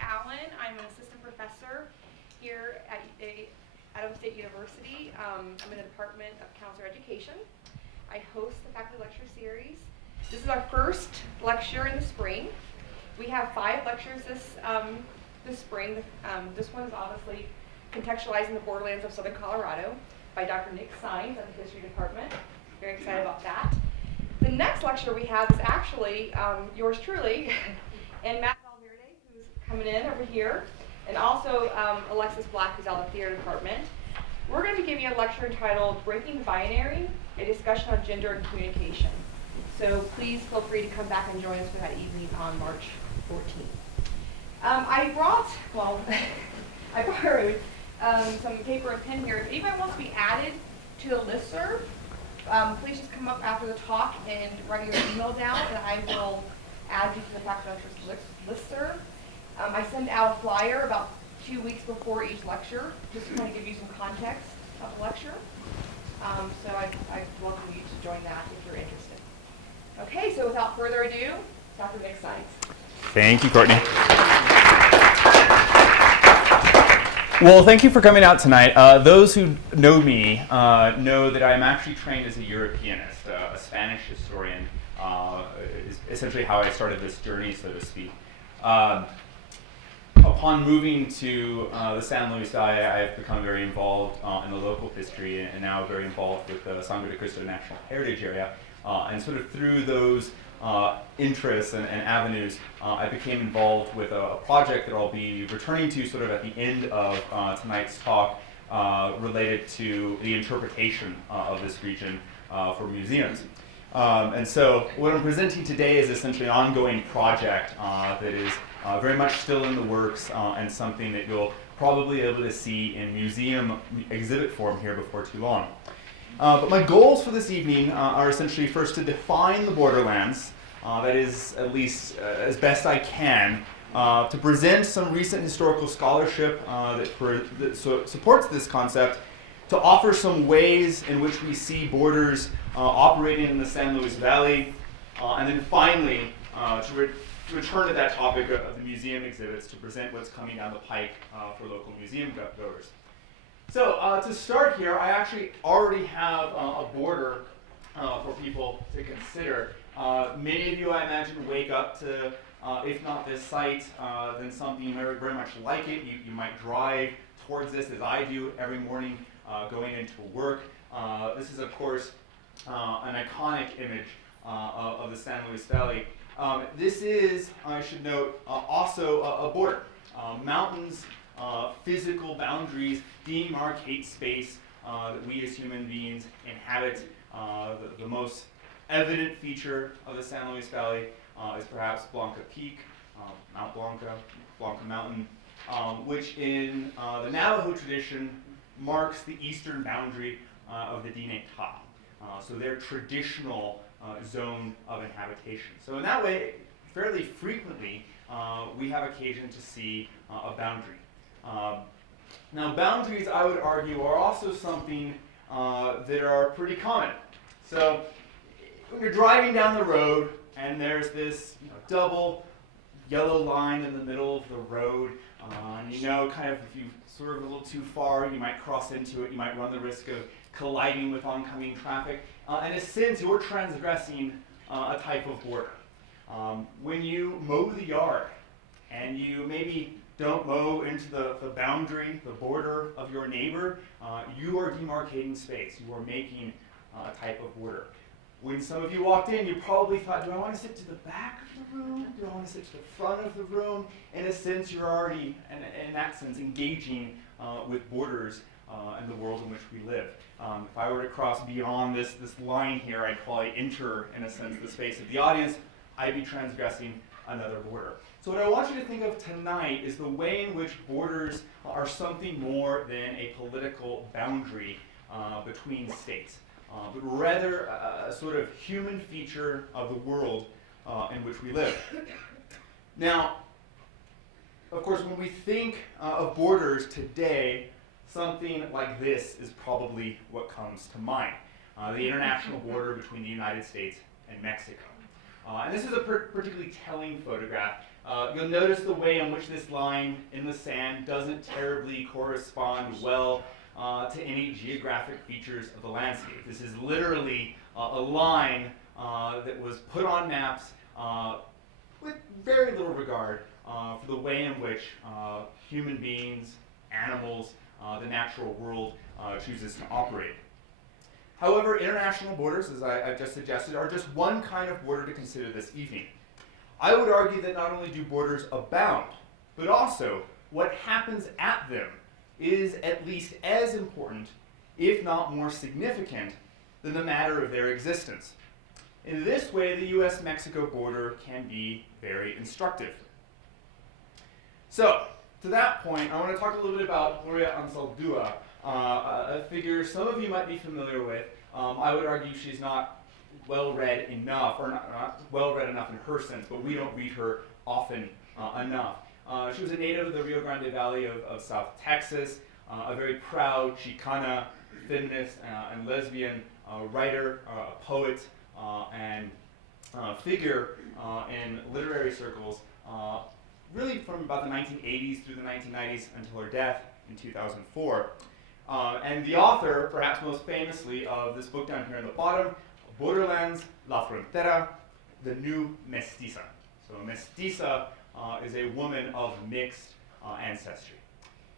Allen. I'm an assistant professor here at Idaho State University. I'm in the Department of Counselor Education. I host the faculty lecture series. This is our first lecture in the spring. We have 5 lectures this spring. This one is obviously Contextualizing the Borderlands of Southern Colorado by Dr. Nick Saenz of the History Department. Very excited about that. The next lecture we have is actually yours truly, and Matt Valverde, who's coming in over here, and also Alexis Black, who's out of the theater department. We're going to be giving you a lecture entitled Breaking the Binary, a discussion on gender and communication. So please feel free to come back and join us for that evening on March 14th. I borrowed some paper and pen here. If anybody wants to be added to the listserv, please just come up after the talk and write your email down, and I will add you to the faculty lectures listserv. I send out a flyer about 2 weeks before each lecture, just to kind of give you some context of the lecture. So I welcome you to join that if you're interested. Okay, so without further ado, Dr. Nick Saenz. Thank you, Courtney. Well, thank you for coming out tonight. Those who know me know that I'm actually trained as a Europeanist, a Spanish historian, is essentially how I started this journey, so to speak. Upon moving to the San Luis Valley, I've become very involved in the local history and now very involved with the Sangre de Cristo National Heritage Area. And sort of through those interests and avenues, I became involved with a project that I'll be returning to sort of at the end of tonight's talk related to the interpretation of this region for museums. And so what I'm presenting today is essentially an ongoing project that is very much still in the works and something that you'll probably be able to see in museum exhibit form here before too long. But my goals for this evening are essentially first to define the borderlands, that is at least as best I can, to present some recent historical scholarship that supports this concept, to offer some ways in which we see borders operating in the San Luis Valley, and then finally to return to that topic of the museum exhibits to present what's coming down the pike for local museum goers. So to start here, I actually already have a border for people to consider. Many of you, I imagine, wake up to, if not this site, then something very, very much like it. You might drive towards this, as I do every morning going into work. This is, of course, an iconic image of the San Luis Valley. This is, I should note, also a border. Mountains, physical boundaries demarcate space that we as human beings inhabit. The most evident feature of the San Luis Valley is perhaps Blanca Peak, Mount Blanca, Blanca Mountain, which in the Navajo tradition marks the eastern boundary of the Diné Ta, so their traditional zone of inhabitation. So in that way, fairly frequently, we have occasion to see a boundary. Now, boundaries, I would argue, are also something that are pretty common. So when you're driving down the road and there's this double yellow line in the middle of the road, and kind of if you sort of a little too far, you might cross into it, you might run the risk of colliding with oncoming traffic. In a sense, you're transgressing a type of border. When you mow the yard and you maybe don't mow into the boundary, the border of your neighbor, you are demarcating space. You are making a type of border. When some of you walked in, you probably thought, do I want to sit to the back of the room? Do I want to sit to the front of the room? In a sense, you're already, in that sense, engaging with borders in the world in which we live. If I were to cross beyond this line here, I'd probably enter, in a sense, the space of the audience. I'd be transgressing another border. So what I want you to think of tonight is the way in which borders are something more than a political boundary between states, but rather a sort of human feature of the world in which we live. Now, of course, when we think of borders today, something like this is probably what comes to mind. The international border between the United States and Mexico. And this is a particularly telling photograph You'll notice the way in which this line in the sand doesn't terribly correspond well to any geographic features of the landscape. This is literally a line that was put on maps with very little regard for the way in which human beings, animals, the natural world chooses to operate. However, international borders, as I've just suggested, are just one kind of border to consider this evening. I would argue that not only do borders abound, but also what happens at them is at least as important, if not more significant, than the matter of their existence. In this way, the U.S. Mexico border can be very instructive. So, to that point, I want to talk a little bit about Gloria Anzaldúa, a figure some of you might be familiar with. I would argue she's not well-read enough, or not well-read enough in her sense, but we don't read her often enough. She was a native of the Rio Grande Valley of South Texas, a very proud Chicana, feminist, and lesbian writer, poet, and figure in literary circles, really from about the 1980s through the 1990s until her death in 2004. And the author, perhaps most famously, of this book down here in the bottom, Borderlands, La Frontera, the New Mestiza. So a mestiza is a woman of mixed ancestry.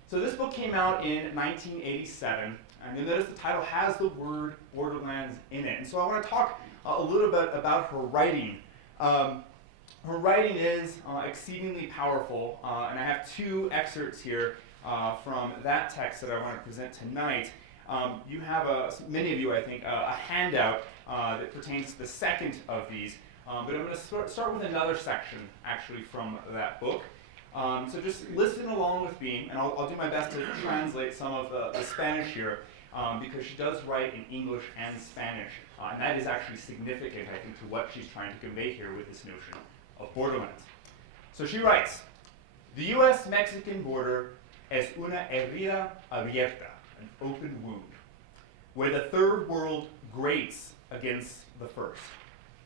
So this book came out in 1987, and you'll notice the title has the word Borderlands in it. And so I want to talk a little bit about her writing. Her writing is exceedingly powerful, and I have two excerpts here from that text that I want to present tonight. You have, many of you I think, a handout that pertains to the second of these, but I'm going to start with another section actually from that book. So just listen along with me, and I'll do my best to translate some of the Spanish here, because she does write in English and Spanish, and that is actually significant, I think, to what she's trying to convey here with this notion of borderlands. So she writes, "The U.S. Mexican border es una herida abierta, an open wound, where the third world grates against the first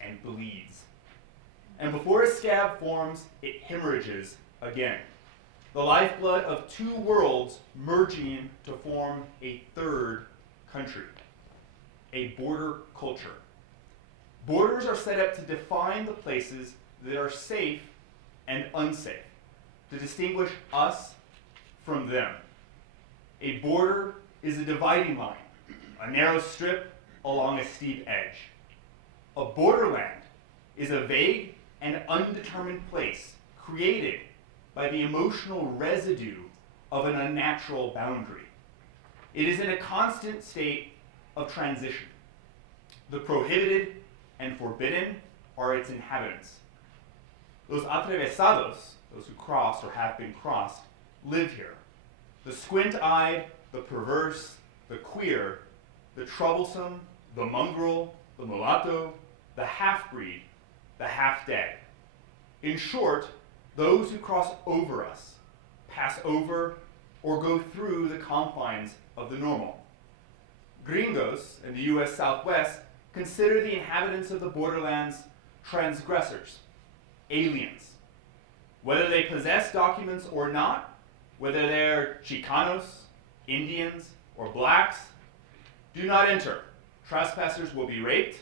and bleeds. And before a scab forms, it hemorrhages again. The lifeblood of two worlds merging to form a third country, a border culture. Borders are set up to define the places that are safe and unsafe, to distinguish us from them. A border is a dividing line, a narrow strip along a steep edge. A borderland is a vague and undetermined place created by the emotional residue of an unnatural boundary. It is in a constant state of transition. The prohibited and forbidden are its inhabitants. Los atravesados, those who crossed or have been crossed, live here. The squint-eyed, the perverse, the queer, the troublesome, the mongrel, the mulatto, the half-breed, the half-dead. In short, those who cross over us, pass over, or go through the confines of the normal. Gringos in the U.S. Southwest consider the inhabitants of the borderlands transgressors, aliens. Whether they possess documents or not, whether they're Chicanos, Indians, or blacks, do not enter. Trespassers will be raped,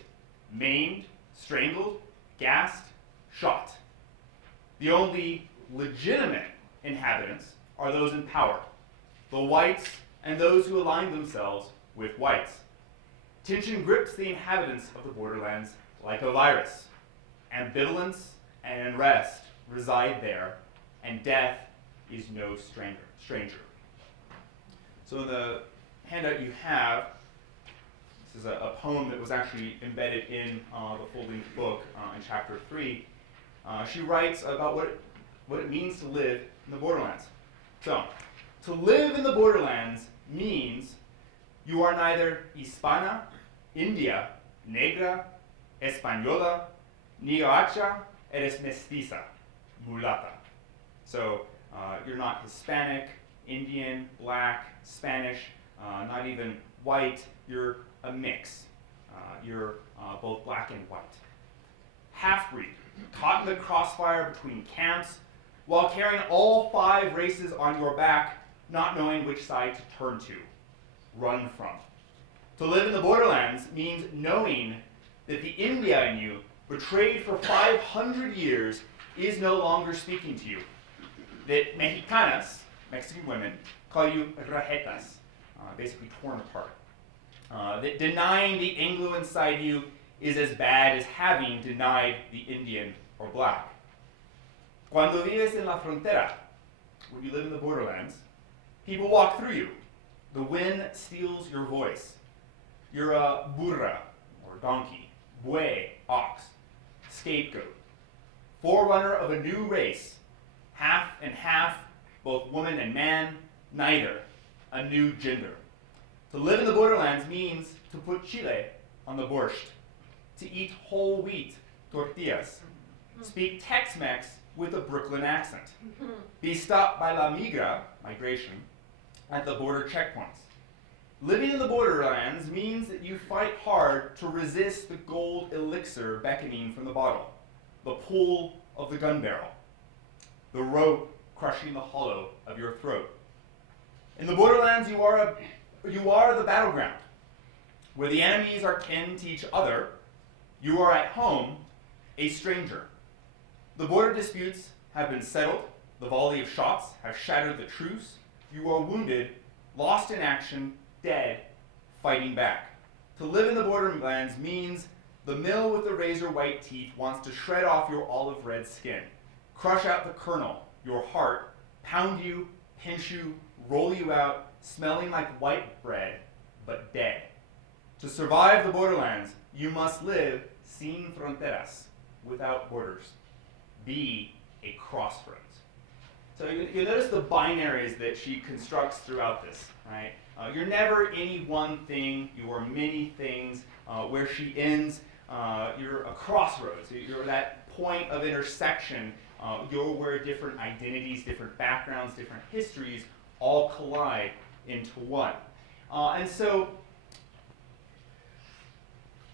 maimed, strangled, gassed, shot. The only legitimate inhabitants are those in power, the whites and those who align themselves with whites. Tension grips the inhabitants of the borderlands like a virus. Ambivalence and unrest reside there, and death is no stranger. So in the handout you have, this is a poem that was actually embedded in the full-length book in chapter 3. She writes about what it means to live in the borderlands. So, to live in the borderlands means you are neither Hispana, India, Negra, Española, ni gacha, eres mestiza, mulata. So, you're not Hispanic, Indian, black, Spanish, not even white, you're a mix. You're both black and white. Half-breed, caught in the crossfire between camps while carrying all 5 races on your back, not knowing which side to turn to, run from. To live in the borderlands means knowing that the India in you, betrayed for 500 years, is no longer speaking to you. That Mexicanas, Mexican women, call you rajetas, basically torn apart. That denying the Anglo inside you is as bad as having denied the Indian or black. Cuando vives en la frontera, when you live in the borderlands, people walk through you. The wind steals your voice. You're a burra, or donkey, buey, ox, scapegoat, forerunner of a new race, half and half, both woman and man, neither, a new gender. To live in the borderlands means to put chile on the borscht, to eat whole wheat tortillas, speak Tex-Mex with a Brooklyn accent, be stopped by la migra, migration, at the border checkpoints. Living in the borderlands means that you fight hard to resist the gold elixir beckoning from the bottle, the pull of the gun barrel, the rope crushing the hollow of your throat. In the borderlands, you are the battleground. Where the enemies are kin to each other, you are at home a stranger. The border disputes have been settled. The volley of shots have shattered the truce. You are wounded, lost in action, dead, fighting back. To live in the borderlands means the mill with the razor white teeth wants to shred off your olive red skin, crush out the kernel, your heart, pound you, pinch you, roll you out, smelling like white bread, but dead. To survive the borderlands, you must live sin fronteras, without borders. Be a crossroads. So you notice the binaries that she constructs throughout this, right? You're never any one thing, you are many things. Where she ends, you're a crossroads. You're that point of intersection. You're where different identities, different backgrounds, different histories all collide into one. And so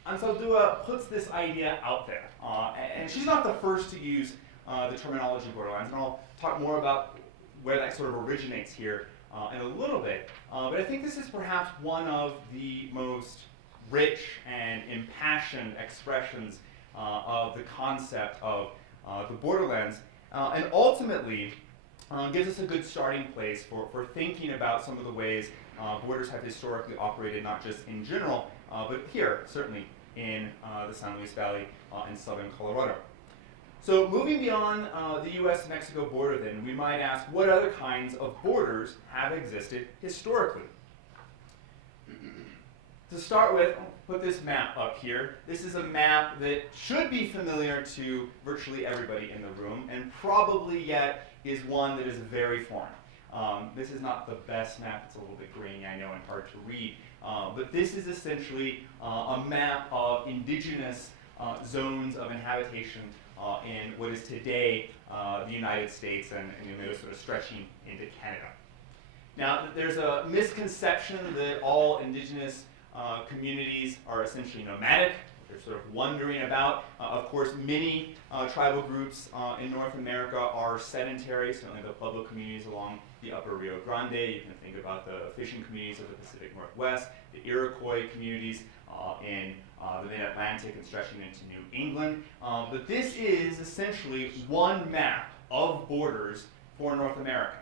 Dua puts this idea out there. And she's not the first to use the terminology borderlands, and I'll talk more about where that sort of originates here in a little bit. But I think this is perhaps one of the most rich and impassioned expressions of the concept of the borderlands, and ultimately gives us a good starting place for thinking about some of the ways borders have historically operated, not just in general, but here, certainly in the San Luis Valley in southern Colorado. So moving beyond the U.S. Mexico border then, we might ask what other kinds of borders have existed historically. To start with, I'll put this map up here. This is a map that should be familiar to virtually everybody in the room, and probably yet is one that is very foreign. This is not the best map. It's a little bit grainy, I know, and hard to read. But this is essentially a map of indigenous zones of inhabitation in what is today the United States and sort of stretching into Canada. Now, there's a misconception that all indigenous communities are essentially nomadic. They're sort of wandering about. Of course, many tribal groups in North America are sedentary, certainly the Pueblo communities along the upper Rio Grande. You can think about the fishing communities of the Pacific Northwest, the Iroquois communities in the mid-Atlantic and stretching into New England. But this is essentially one map of borders for North America.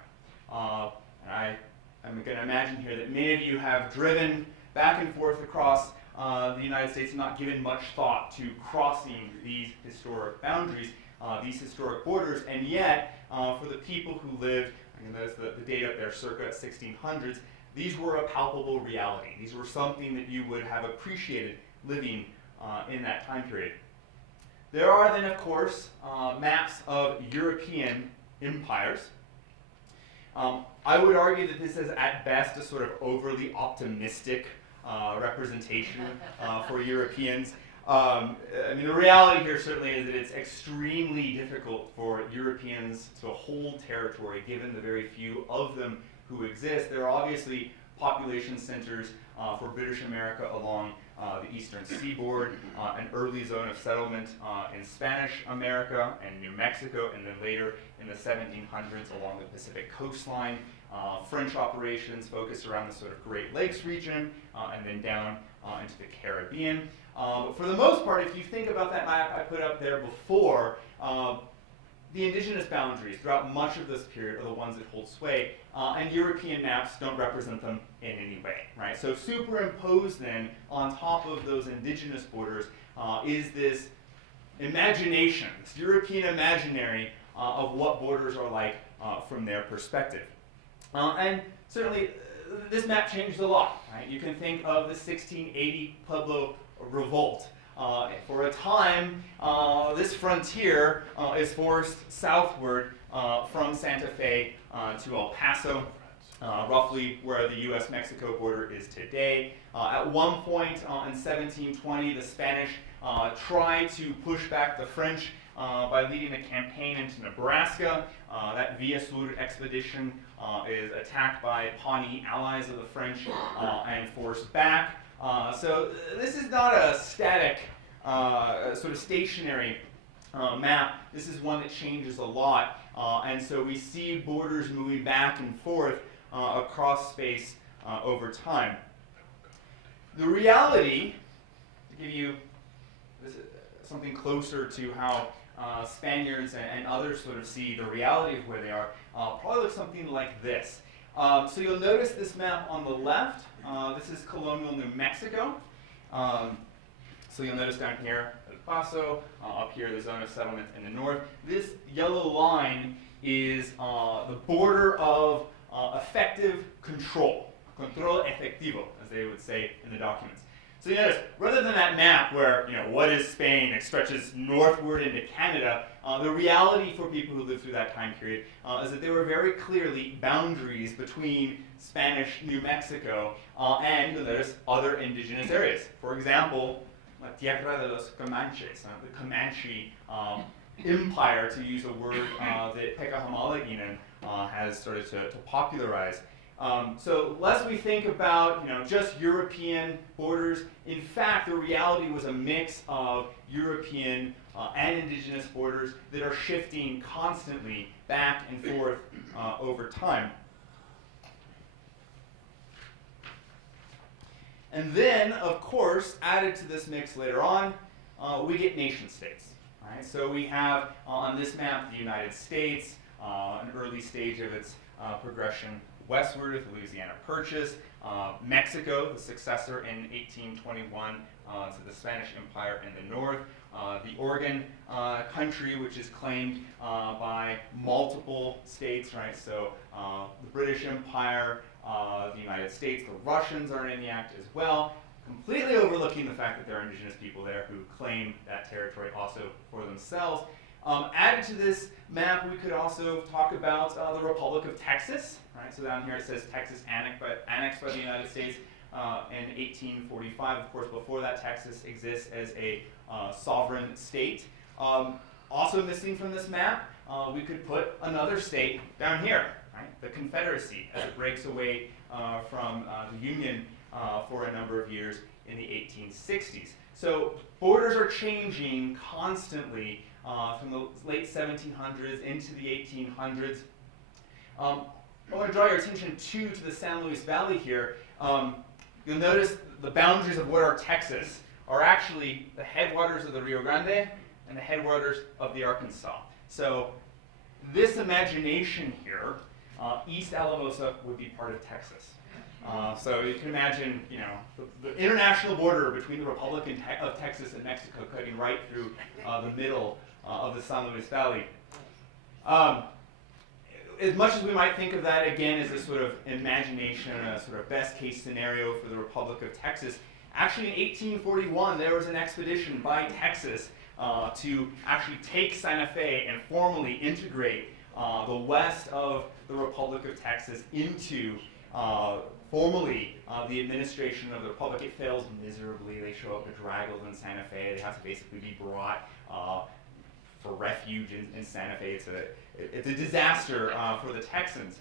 And I'm going to imagine here that many of you have driven back and forth across the United States and not given much thought to crossing these historic boundaries, these historic borders, and yet for the people who lived, and notice the date up there, circa 1600s, these were a palpable reality. These were something that you would have appreciated living in that time period. There are then, of course, maps of European empires. I would argue that this is at best a sort of overly optimistic representation for Europeans. I mean, the reality here certainly is that it's extremely difficult for Europeans to hold territory given the very few of them who exist. There are obviously population centers for British America along the eastern seaboard, an early zone of settlement in Spanish America and New Mexico, and then later in the 1700s along the Pacific coastline. French operations focused around the sort of Great Lakes region, and then down into the Caribbean. But for the most part, if you think about that map I put up there before, the indigenous boundaries throughout much of this period are the ones that hold sway, and European maps don't represent them in any way, right? So superimposed then on top of those indigenous borders is this imagination, this European imaginary of what borders are like from their perspective. And certainly this map changed a lot, right? You can think of the 1680 Pueblo Revolt. For a time, this frontier is forced southward from Santa Fe to El Paso, roughly where the U.S. Mexico border is today. At one point in 1720, the Spanish tried to push back the French by leading a campaign into Nebraska. That Villa Sur expedition is attacked by Pawnee allies of the French and forced back. So this is not a static, sort of stationary map. This is one that changes a lot, and so we see borders moving back and forth across space over time. The reality, to give you something closer to how Spaniards and others sort of see the reality of where they are, probably looks something like this. So you'll notice this map on the left. This is colonial New Mexico. So you'll notice down here, El Paso, up here the zone of settlement in the north. This yellow line is the border of effective control, control efectivo, as they would say in the documents. So you notice, rather than that map where, what is Spain, it stretches northward into Canada, the reality for people who lived through that time period is that there were very clearly boundaries between Spanish New Mexico and, you'll notice, other indigenous areas. For example, La Tierra de los Comanches, the Comanche empire, to use a word that Pekka Hamalaginen has started to popularize. So lest we think about just European borders, in fact the reality was a mix of European and indigenous borders that are shifting constantly back and forth over time. And then, of course, added to this mix later on, we get nation states. Right? So we have on this map the United States, an early stage of its progression westward with the Louisiana Purchase, Mexico, the successor in 1821 to the Spanish Empire in the north, the Oregon country, which is claimed by multiple states, right? So the British Empire, the United States, the Russians are in the act as well, completely overlooking the fact that there are indigenous people there who claim that territory also for themselves. Added to this map, we could also talk about the Republic of Texas, right? So down here it says Texas annexed by the United States in 1845. Of course, before that, Texas exists as a sovereign state. Also missing from this map, we could put another state down here, right? The Confederacy, as it breaks away from the Union for a number of years in the 1860s. So borders are changing constantly from the late 1700s into the 1800s. I want to draw your attention to the San Luis Valley here. You'll notice the boundaries of what are Texas are actually the headwaters of the Rio Grande and the headwaters of the Arkansas. So this imagination here, East Alamosa would be part of Texas. So you can imagine, the international border between the Republic of Texas and Mexico cutting right through the middle of the San Luis Valley. As much as we might think of that, again, as a sort of imagination, a sort of best-case scenario for the Republic of Texas, actually in 1841, there was an expedition by Texas to actually take Santa Fe and formally integrate the west of the Republic of Texas into formally the administration of the Republic. It fails miserably. They show up bedraggled in Santa Fe. They have to basically be brought for refuge in Santa Fe. It's a disaster for the Texans.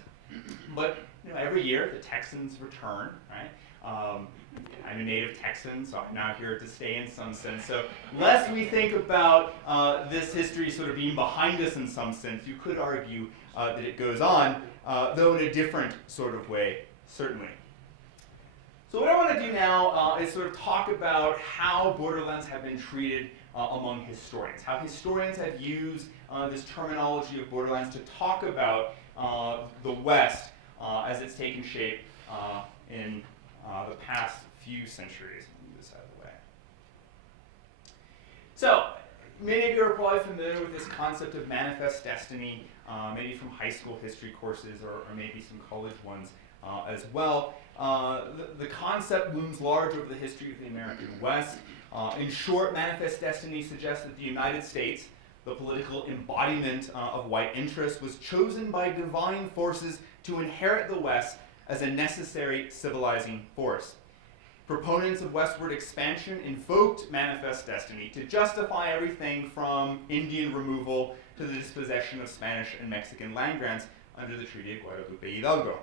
But every year the Texans return, right? I'm a native Texan, so I'm now here to stay in some sense. So lest we think about this history sort of being behind us in some sense, you could argue that it goes on, though in a different sort of way, certainly. So what I want to do now is sort of talk about how borderlands have been treated among historians, how historians have used this terminology of borderlands to talk about the West as it's taken shape in the past few centuries. Let me move this out of the way. So, many of you are probably familiar with this concept of manifest destiny, maybe from high school history courses or maybe some college ones as well. The concept looms large over the history of the American West. In short, manifest destiny suggests that the United States, the political embodiment of white interest, was chosen by divine forces to inherit the West as a necessary civilizing force. Proponents of westward expansion invoked manifest destiny to justify everything from Indian removal to the dispossession of Spanish and Mexican land grants under the Treaty of Guadalupe Hidalgo.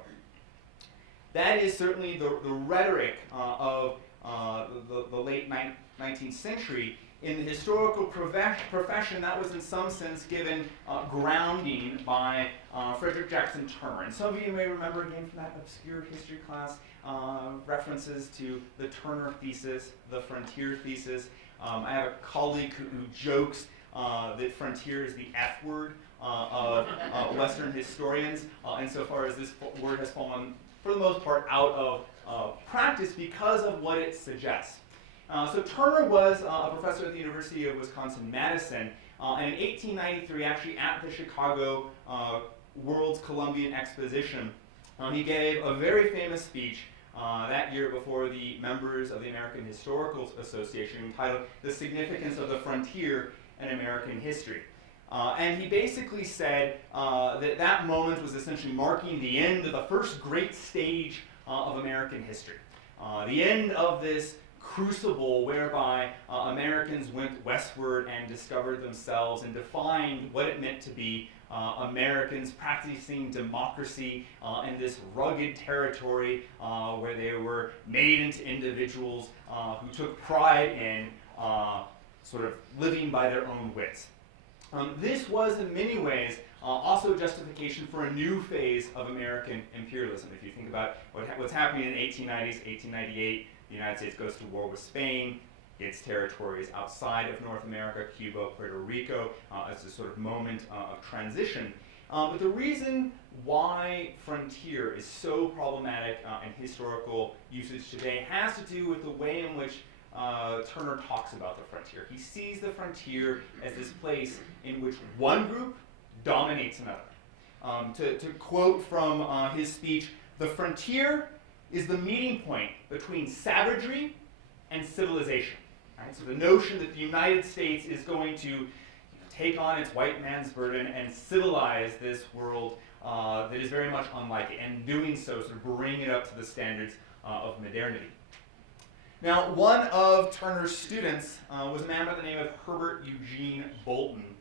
That is certainly the rhetoric of the late 19th century. In the historical profession, that was in some sense given grounding by Frederick Jackson Turner. And some of you may remember again from that obscure history class references to the Turner thesis, the frontier thesis. I have a colleague who jokes that frontier is the F word of Western historians, insofar as this word has fallen, for the most part, out of practice because of what it suggests. So Turner was a professor at the University of Wisconsin-Madison, and in 1893, actually at the Chicago World's Columbian Exposition, he gave a very famous speech that year before the members of the American Historical Association entitled "The Significance of the Frontier in American History." And he basically said that that moment was essentially marking the end of the first great stage of American history. The end of this crucible whereby Americans went westward and discovered themselves and defined what it meant to be Americans practicing democracy in this rugged territory where they were made into individuals who took pride in sort of living by their own wits. This was in many ways also justification for a new phase of American imperialism. If you think about what's happening in the 1890s, 1898, the United States goes to war with Spain, gets territories outside of North America, Cuba, Puerto Rico, as a sort of moment of transition. But the reason why frontier is so problematic in historical usage today has to do with the way in which Turner talks about the frontier. He sees the frontier as this place in which one group dominates another. To quote from his speech, "The frontier is the meeting point between savagery and civilization." Right? So the notion that the United States is going to take on its white man's burden and civilize this world that is very much unlike it, and doing so, sort of bring it up to the standards of modernity. Now, one of Turner's students was a man by the name of Herbert Eugene Bolton,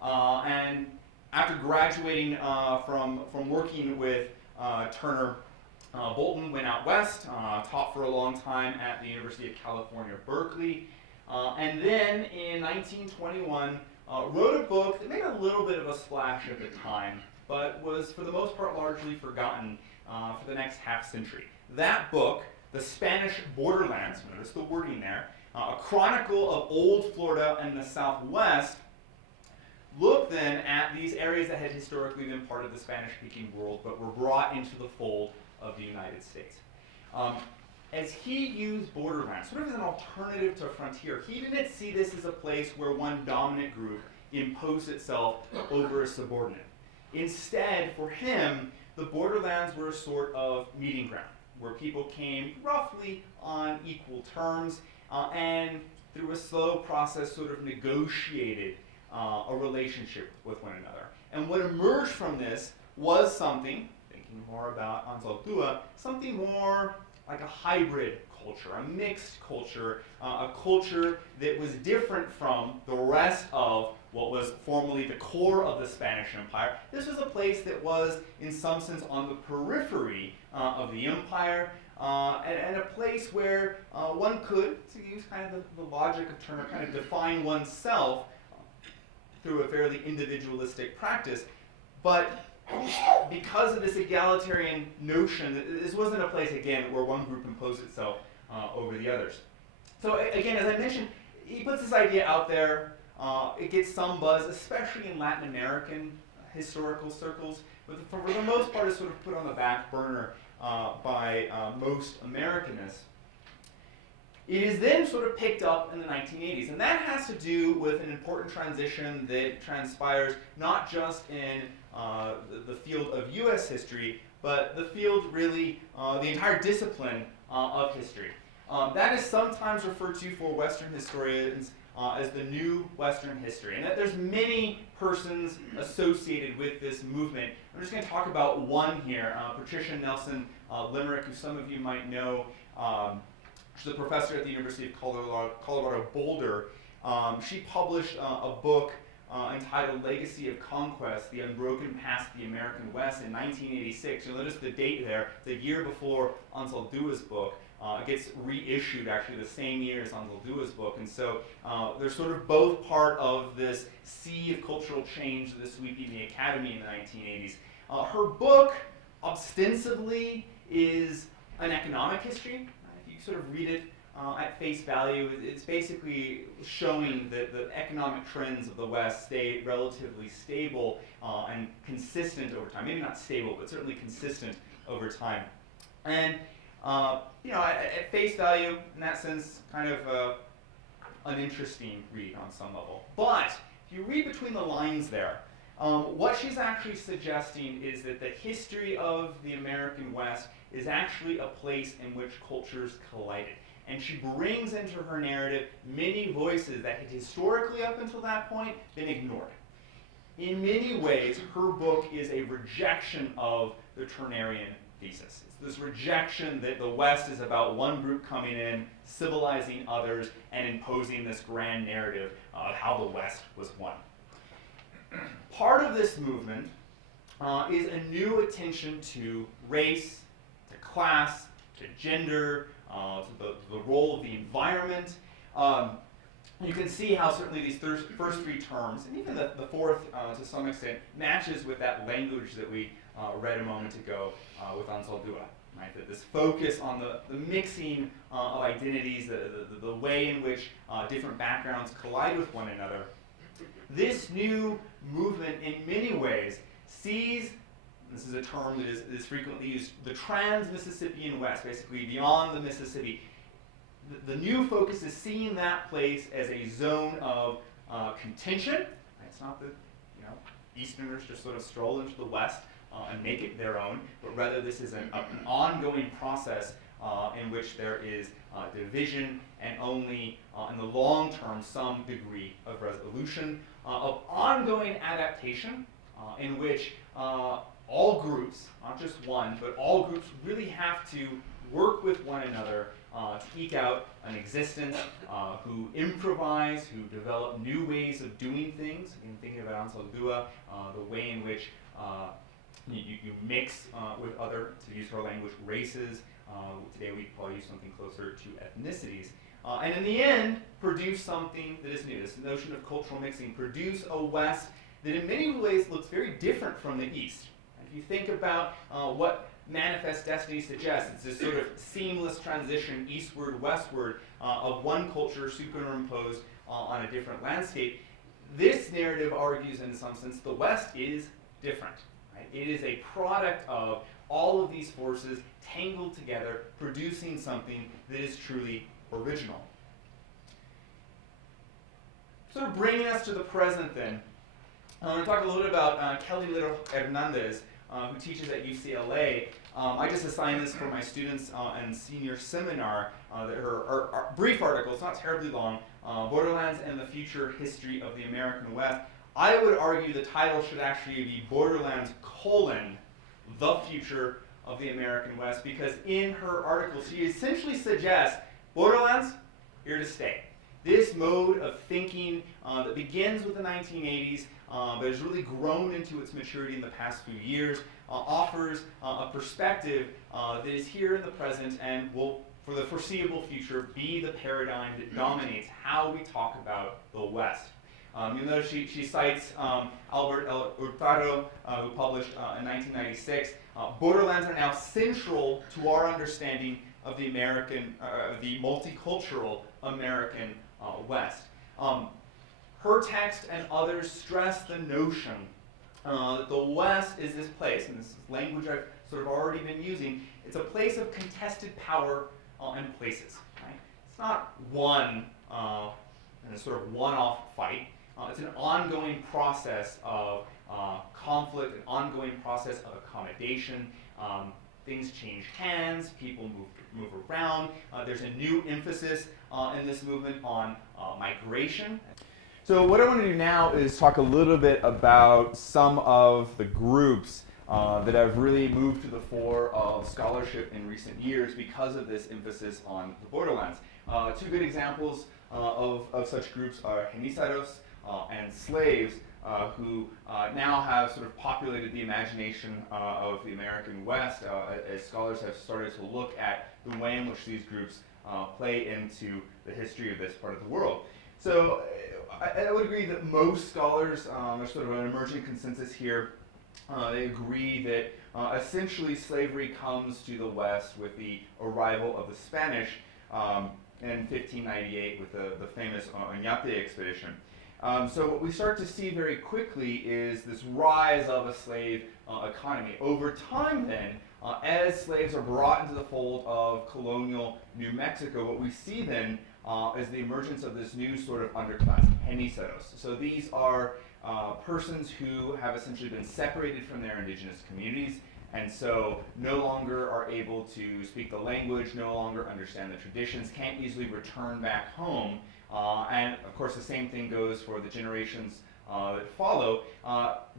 and after graduating from working with Turner, Bolton went out west, taught for a long time at the University of California, Berkeley, and then in 1921 wrote a book that made a little bit of a splash at the time, but was for the most part largely forgotten for the next half century. That book, The Spanish Borderlands, notice the wording there, a chronicle of old Florida and the Southwest, looked then at these areas that had historically been part of the Spanish-speaking world but were brought into the fold of the United States. As he used borderlands, sort of as an alternative to frontier, he didn't see this as a place where one dominant group imposed itself over a subordinate. Instead, for him, the borderlands were a sort of meeting ground, where people came roughly on equal terms and through a slow process sort of negotiated a relationship with one another. And what emerged from this was something, thinking more about Anzaldúa, something more like a hybrid culture, a mixed culture, a culture that was different from the rest of what was formerly the core of the Spanish Empire. This was a place that was, in some sense, on the periphery of the empire, and a place where one could, to use kind of the logic of Turner, kind of define oneself through a fairly individualistic practice. But because of this egalitarian notion, this wasn't a place, again, where one group imposed itself over the others. So again, as I mentioned, he puts this idea out there. It gets some buzz, especially in Latin American historical circles, but for the most part, it's sort of put on the back burner by most Americanists. It is then sort of picked up in the 1980s, and that has to do with an important transition that transpires not just in the field of U.S. history, but the field really, the entire discipline of history. That is sometimes referred to for Western historians as the new Western history. And that there's many persons associated with this movement. I'm just going to talk about one here, Patricia Nelson Limerick, who some of you might know. She's a professor at the University of Colorado Boulder. She published a book entitled Legacy of Conquest, The Unbroken Past of the American West in 1986. You'll notice the date there, the year before Anzaldua's book. It gets reissued actually the same year as Anzaldua's book. And so they're sort of both part of this sea of cultural change that is sweeping the academy in the 1980s. Her book, ostensibly, is an economic history. If you sort of read it at face value, it's basically showing that the economic trends of the West stay relatively stable and consistent over time. Maybe not stable, but certainly consistent over time. And at face value, in that sense, kind of an interesting read on some level. But if you read between the lines there, what she's actually suggesting is that the history of the American West is actually a place in which cultures collided. And she brings into her narrative many voices that had historically, up until that point, been ignored. In many ways, her book is a rejection of the Turnerian thesis. It's this rejection that the West is about one group coming in, civilizing others, and imposing this grand narrative of how the West was one. Part of this movement is a new attention to race, to class, to gender, to the role of the environment. You can see how certainly these first three terms, and even the fourth to some extent, matches with that language that we read a moment ago with Anzaldúa. Right? That this focus on the mixing of identities, the way in which different backgrounds collide with one another. This new movement, in many ways, sees, this is a term that is frequently used, the trans-Mississippian West, basically beyond the Mississippi. The new focus is seeing that place as a zone of contention. Right? It's not that Easterners just sort of stroll into the West and make it their own, but rather this is an ongoing process in which there is division and only, in the long term, some degree of resolution, of ongoing adaptation in which all groups, not just one, but all groups really have to work with one another to eke out an existence, who improvise, who develop new ways of doing things. Again, thinking about Anzaldúa, the way in which you mix with other, to use her language, races. Today we'd probably use something closer to ethnicities. And in the end, produce something that is new. This notion of cultural mixing, produce a West that in many ways looks very different from the East. If you think about what Manifest Destiny suggests, it's this sort of seamless transition eastward, westward of one culture superimposed on a different landscape. This narrative argues, in some sense, the West is different. Right? It is a product of all of these forces tangled together, producing something that is truly original. Sort of bringing us to the present then, I want to talk a little bit about Kelly Little Hernández, who teaches at UCLA. I just assigned this for my students in senior seminar. Her brief article, it's not terribly long, Borderlands and the Future History of the American West. I would argue the title should actually be Borderlands: The Future of the American West, because in her article she essentially suggests Borderlands, here to stay. This mode of thinking that begins with the 1980s, but has really grown into its maturity in the past few years, offers a perspective that is here in the present and will, for the foreseeable future, be the paradigm that dominates how we talk about the West. You know, she cites Albert L. Hurtado, who published in 1996, borderlands are now central to our understanding of the the multicultural American West. Her text and others stress the notion that the West is this place, and this is language I've sort of already been using, it's a place of contested power and places. Right? It's not one and a sort of one-off fight. It's an ongoing process of conflict, an ongoing process of accommodation. Things change hands, people move around. There's a new emphasis in this movement on migration. So what I want to do now is talk a little bit about some of the groups that have really moved to the fore of scholarship in recent years because of this emphasis on the borderlands. Two good examples of such groups are Genizaros and slaves, who now have sort of populated the imagination of the American West as scholars have started to look at the way in which these groups play into the history of this part of the world. So I would agree that most scholars, there's sort of an emerging consensus here, they agree that essentially slavery comes to the West with the arrival of the Spanish in 1598 with the famous Oñate expedition. So what we start to see very quickly is this rise of a slave economy. Over time then, as slaves are brought into the fold of colonial New Mexico, what we see then is the emergence of this new sort of underclass, Genizaros. So these are persons who have essentially been separated from their indigenous communities, and so no longer are able to speak the language, no longer understand the traditions, can't easily return back home. And of course the same thing goes for the generations that follow.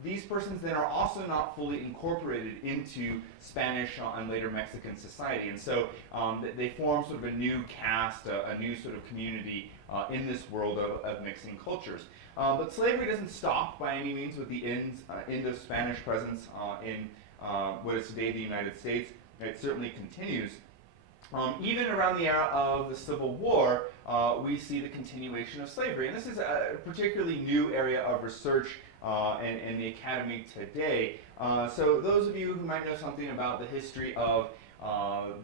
These persons then are also not fully incorporated into Spanish and later Mexican society, and so they form sort of a new caste, a new sort of community in this world of mixing cultures. But slavery doesn't stop by any means with the end of Spanish presence in what is today the United States. It certainly continues. Even around the era of the Civil War, we see the continuation of slavery. And this is a particularly new area of research in the academy today. So those of you who might know something about the history of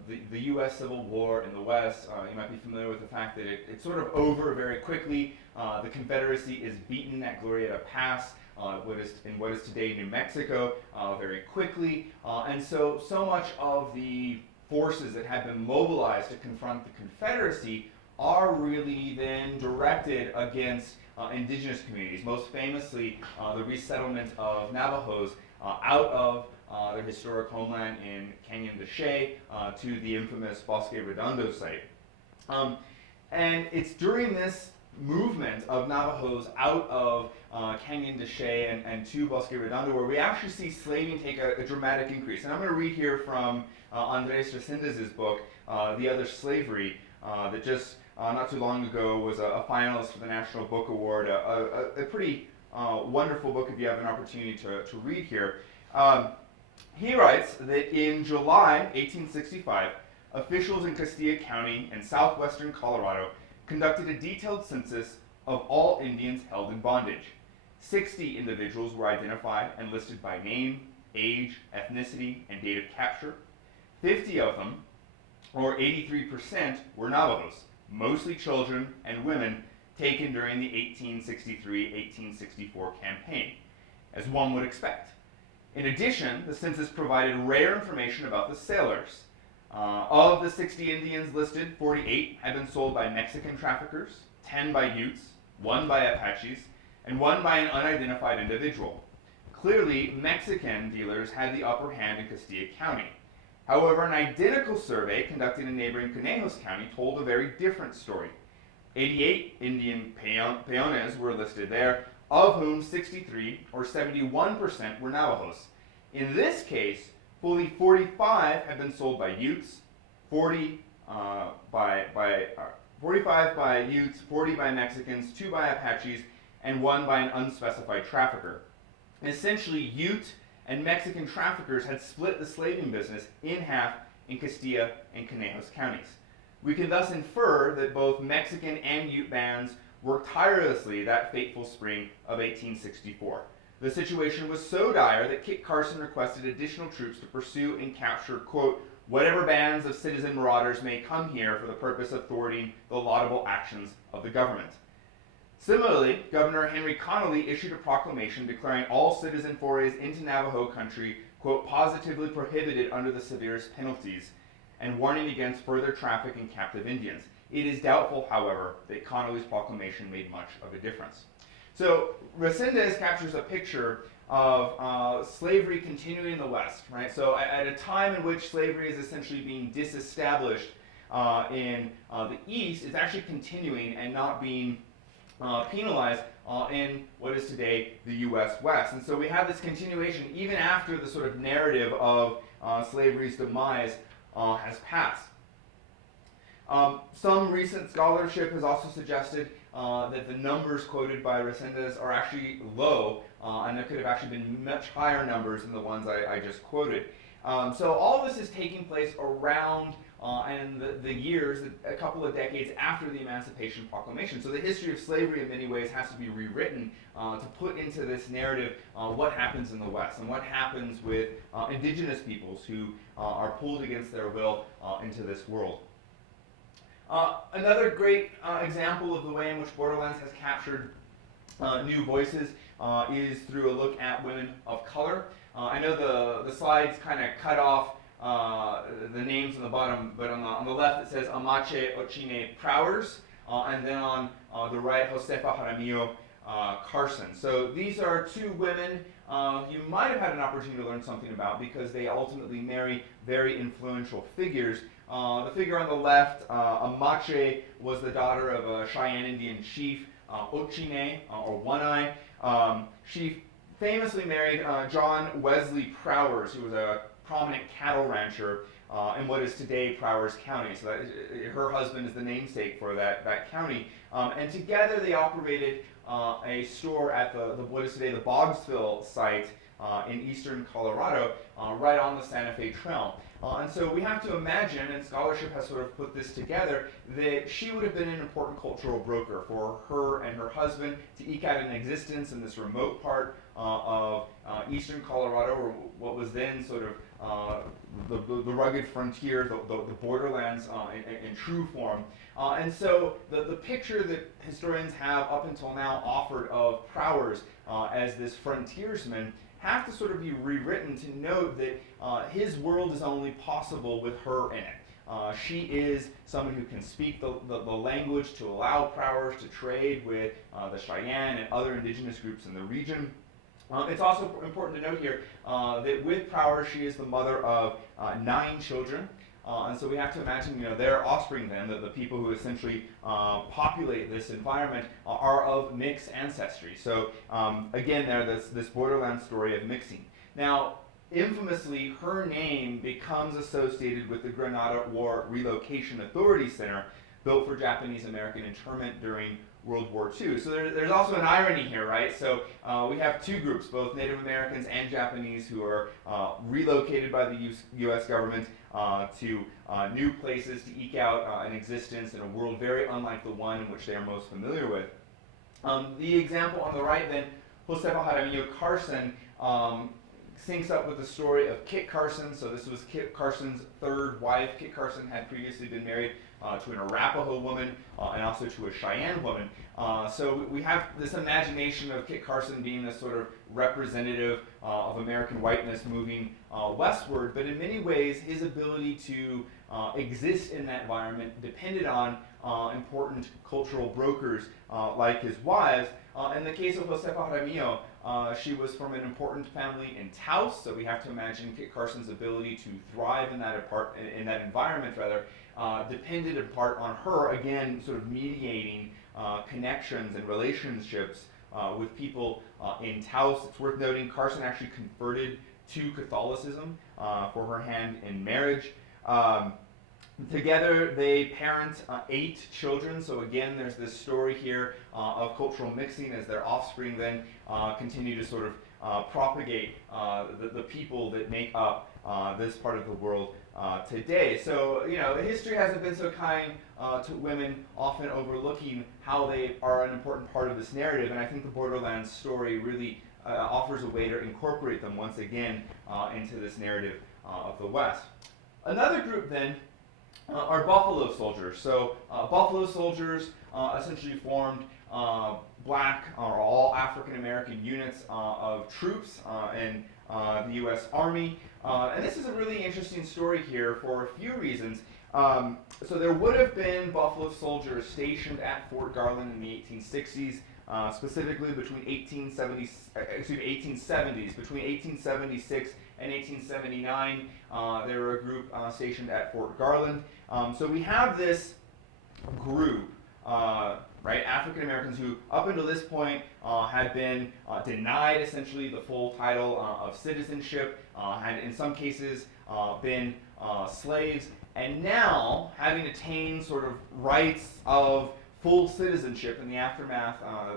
the U.S. Civil War in the West, you might be familiar with the fact that it's sort of over very quickly. The Confederacy is beaten at Glorieta Pass, what is today New Mexico, very quickly. And so much of the forces that have been mobilized to confront the Confederacy are really then directed against indigenous communities, most famously the resettlement of Navajos out of their historic homeland in Canyon de Chelly to the infamous Bosque Redondo site. And it's during this movement of Navajos out of Canyon de Chelly and to Bosque Redondo where we actually see slaving take a dramatic increase. And I'm going to read here from Andres Resendez's book, The Other Slavery, that just not too long ago was a finalist for the National Book Award, a pretty wonderful book if you have an opportunity to read here. He writes that in July 1865, officials in Castilla County in southwestern Colorado conducted a detailed census of all Indians held in bondage. 60 individuals were identified and listed by name, age, ethnicity, and date of capture. 50 of them, or 83%, were Navajos, mostly children and women taken during the 1863-1864 campaign, as one would expect. In addition, the census provided rare information about the sailors. Of the 60 Indians listed, 48 had been sold by Mexican traffickers, 10 by Utes, 1 by Apaches, and 1 by an unidentified individual. Clearly, Mexican dealers had the upper hand in Castilla County. However, an identical survey conducted in neighboring Conejos County told a very different story. 88 Indian peones were listed there, of whom 63, or 71%, were Navajos. In this case, fully 45 had been sold by Utes, 40 by 45 by Utes, 40 by Mexicans, 2 by Apaches, and 1 by an unspecified trafficker. Essentially, Ute and Mexican traffickers had split the slaving business in half in Castilla and Conejos counties. We can thus infer that both Mexican and Ute bands worked tirelessly that fateful spring of 1864. The situation was so dire that Kit Carson requested additional troops to pursue and capture, quote, whatever bands of citizen marauders may come here for the purpose of thwarting the laudable actions of the government. Similarly, Governor Henry Connolly issued a proclamation declaring all citizen forays into Navajo country, quote, positively prohibited under the severest penalties, and warning against further traffic in captive Indians. It is doubtful, however, that Connolly's proclamation made much of a difference. So Resendez captures a picture of slavery continuing in the West, right? So at a time in which slavery is essentially being disestablished in the East, it's actually continuing and not being penalized in what is today the U.S. West. And so we have this continuation even after the sort of narrative of slavery's demise has passed. Some recent scholarship has also suggested that the numbers quoted by Resendez are actually low, and there could have actually been much higher numbers than the ones I just quoted. So all of this is taking place around and the years, a couple of decades after the Emancipation Proclamation. So the history of slavery in many ways has to be rewritten to put into this narrative what happens in the West and what happens with indigenous peoples who are pulled against their will into this world. Another great example of the way in which Borderlands has captured new voices is through a look at women of color. I know the slides kind of cut off the names on the bottom, but on the left it says Amache Ochine Prowers, and then on the right, Josefa Jaramillo Carson. So these are two women you might have had an opportunity to learn something about because they ultimately marry very influential figures. The figure on the left, Amache, was the daughter of a Cheyenne Indian chief, Ochine, or One Eye. She famously married John Wesley Prowers, who was a prominent cattle rancher in what is today Prowers County. So her husband is the namesake for that county. And together they operated a store at what is today the Boggsville site in eastern Colorado, right on the Santa Fe Trail. And so we have to imagine, and scholarship has sort of put this together, that she would have been an important cultural broker for her and her husband to eke out an existence in this remote part of eastern Colorado, or what was then sort of the rugged frontier, the borderlands in true form. And so the picture that historians have up until now offered of Prowers as this frontiersman have to sort of be rewritten to note that his world is only possible with her in it. She is someone who can speak the language to allow Prowers to trade with the Cheyenne and other indigenous groups in the region. It's also important to note here that with Prowers, she is the mother of 9 children. And so we have to imagine, their offspring then, the people who essentially populate this environment are of mixed ancestry. So again, this borderland story of mixing. Now, infamously, her name becomes associated with the Grenada War Relocation Authority Center, built for Japanese American internment during World War II. So there's also an irony here, right? So we have two groups, both Native Americans and Japanese, who are relocated by the U.S. government to new places to eke out an existence in a world very unlike the one in which they are most familiar with. The example on the right then, Josefa Jaramillo Carson, syncs up with the story of Kit Carson. So this was Kit Carson's third wife. Kit Carson had previously been married to an Arapaho woman and also to a Cheyenne woman. So we have this imagination of Kit Carson being this sort of representative of American whiteness moving westward, but in many ways his ability to exist in that environment depended on important cultural brokers like his wives. In the case of Josefa Jaramillo, she was from an important family in Taos, so we have to imagine Kit Carson's ability to thrive in that environment depended in part on her, again, sort of mediating connections and relationships with people in Taos. It's worth noting Carson actually converted to Catholicism for her hand in marriage. Together, they parent 8 children. So again, there's this story here of cultural mixing as their offspring then continue to sort of propagate the people that make up this part of the world today. So, you know, history hasn't been so kind to women, often overlooking how they are an important part of this narrative. And I think the Borderlands story really offers a way to incorporate them once again into this narrative of the West. Another group then are buffalo soldiers. So buffalo soldiers essentially formed black or all African American units of troops in the U.S. Army. And this is a really interesting story here for a few reasons. So there would have been buffalo soldiers stationed at Fort Garland in the 1860s, specifically between 1870s, between 1876 and 1879, there were a group stationed at Fort Garland. So we have this group, right, African Americans who up until this point had been denied essentially the full title of citizenship, had in some cases been slaves, and now having attained sort of rights of full citizenship in the aftermath,